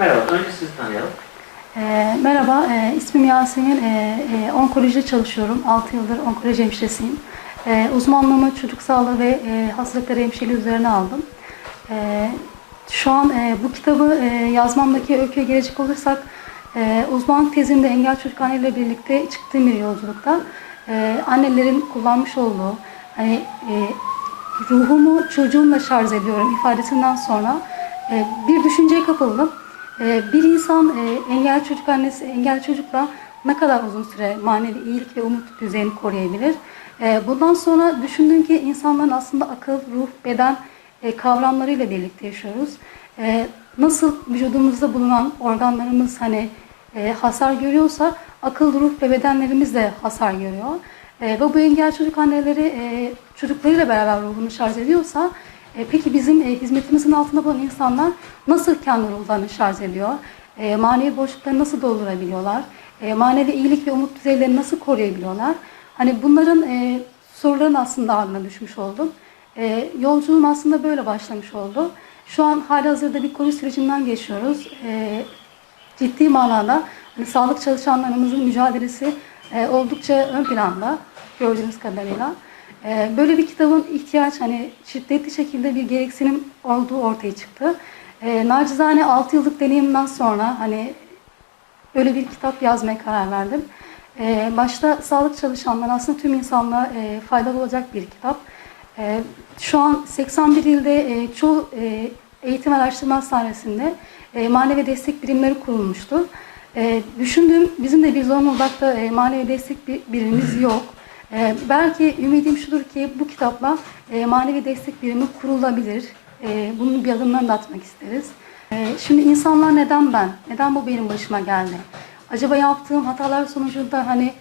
Merhaba, önce sizi tanıyalım. E, merhaba, e, ismim Yasemin. E, e, onkolojide çalışıyorum. 6 yıldır onkoloji hemşiresiyim. E, uzmanlığımı çocuk sağlığı ve e, hastalıkları hemşireliği üzerine aldım. E, şu an e, bu kitabı e, yazmamdaki öyküye gelecek olursak, e, uzmanlık tezimde engel çocuk anneyle birlikte çıktığım bir yolculukta e, annelerin kullanmış olduğu, hani e, ruhumu çocuğumla şarj ediyorum ifadesinden sonra e, bir düşünceye kapıldım. E, bir insan e, engel çocuk annesi, engel çocukla ne kadar uzun süre manevi iyilik ve umut düzeyini koruyabilir? E, bundan sonra düşündüm ki insanların aslında akıl, ruh, beden e, kavramlarıyla birlikte yaşıyoruz. E, nasıl vücudumuzda bulunan organlarımız hani e, hasar görüyorsa akıl, ruh ve bedenlerimiz de hasar görüyor. Ve bu engel çocuk anneleri çocuklarıyla beraber ruhunu şarj ediyorsa e, peki bizim e, hizmetimizin altında bulunan insanlar nasıl kendi ruhlarını şarj ediyor? E, manevi boşlukları nasıl doldurabiliyorlar? Manevi iyilik ve umut düzeylerini nasıl koruyabiliyorlar? Hani bunların e, soruların aslında ardına düşmüş oldum. Yolculuğum aslında böyle başlamış oldu. Şu an halihazırda bir Covid sürecinden geçiyoruz. Ciddi manada hani sağlık çalışanlarımızın mücadelesi oldukça ön planda gördüğünüz kadarıyla. E, böyle bir kitabın ihtiyaç hani şiddetli şekilde bir gereksinim olduğu ortaya çıktı. E, nacizane 6 yıllık deneyimden sonra hani böyle bir kitap yazmaya karar verdim. E, başta sağlık çalışanları aslında tüm insanlığa e, faydalı olacak bir kitap. E, şu an 81 ilde e, çoğu e, eğitim araştırma hastanesinde e, manevi destek birimleri kurulmuştu. E, düşündüüm bizim de bir Zonguldak'ta e, manevi destek bir birimimiz yok. E, belki ümidim şudur ki bu kitapla e, manevi destek birimi kurulabilir. E, bunun bir adımlarını da atmak isteriz. E, şimdi insanlar neden ben? Neden bu benim başıma geldi? Acaba yaptığım hatalar sonucunda hani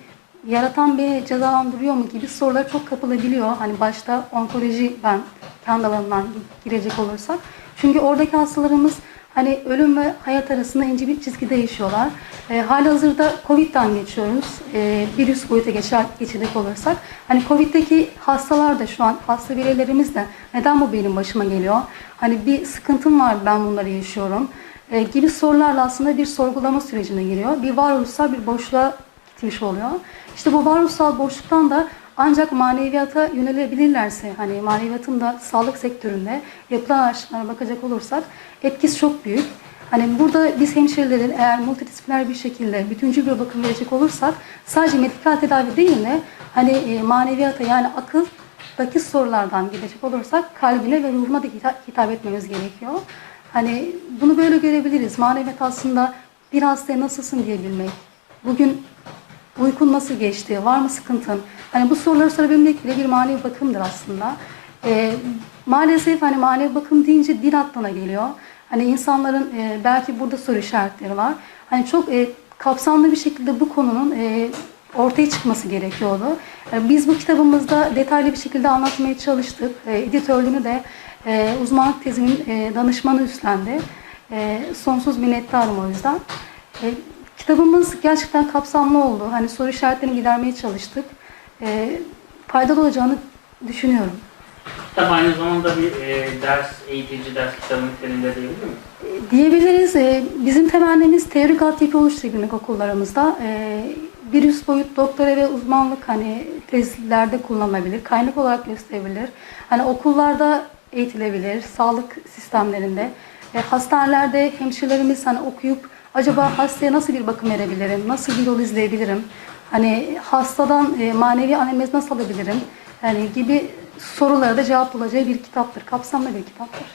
yaratan beni cezalandırıyor mu gibi sorular çok kapılabiliyor. Hani başta onkoloji ben kendi alanından girecek olursak. Çünkü oradaki hastalarımız hani ölüm ve hayat arasında ince bir çizgide yaşıyorlar. E, halihazırda Covid'den geçiyoruz. E, virüs boyuta geçer, geçecek olursak. Hani Covid'deki hastalar da şu an hasta bireylerimiz de neden bu benim başıma geliyor? Hani bir sıkıntım var ben bunları yaşıyorum. E, gibi sorularla aslında bir sorgulama sürecine giriyor. Bir varoluşsal bir boşluğa gitmiş oluyor. İşte bu varoluşsal boşluktan da ancak maneviyata yönelebilirlerse, hani maneviyatın da sağlık sektöründe yapılan araştırmalara bakacak olursak etkisi çok büyük. Hani burada biz hemşirelerin eğer multidisipliner bir şekilde bütüncül bir bakım verecek olursak sadece medikal tedavi değil de hani e, maneviyata yani akıldaki sorulardan gidecek olursak kalbine ve ruhuna da hitap etmemiz gerekiyor. Hani bunu böyle görebiliriz. Maneviyat aslında bir hastaya nasılsın diyebilmek. Bugün Uykun nasıl geçti? Var mı sıkıntın? Hani bu soruları sorabilmek bile bir manevi bakımdır aslında. Ee, maalesef hani manevi bakım deyince din aklına geliyor. Hani insanların e, belki burada soru işaretleri var. Hani çok e, kapsamlı bir şekilde bu konunun e, ortaya çıkması gerekiyordu. E, biz bu kitabımızda detaylı bir şekilde anlatmaya çalıştık. E, editörlüğünü de e, uzmanlık tezimin e, danışmanı üstlendi. E, sonsuz minnettarım o yüzden. E, Kitabımız gerçekten kapsamlı oldu. Hani soru işaretlerini gidermeye çalıştık. E, faydalı olacağını düşünüyorum. Kitap aynı zamanda bir e, ders, eğitici ders kitabı niteliğinde diyebilir miyiz? E, diyebiliriz. E, bizim temennimiz teorik altyapı oluşturabilmek okullarımızda. E, bir üst boyut doktora ve uzmanlık hani tezlerde kullanılabilir. Kaynak olarak gösterilebilir. Hani okullarda eğitilebilir. Sağlık sistemlerinde. E, hastanelerde hemşirelerimiz hani okuyup acaba hastaya nasıl bir bakım verebilirim? Nasıl bir yol izleyebilirim? Hani hastadan e, manevi analiz nasıl alabilirim? Yani gibi sorulara da cevap bulacağı bir kitaptır. Kapsamlı bir kitaptır.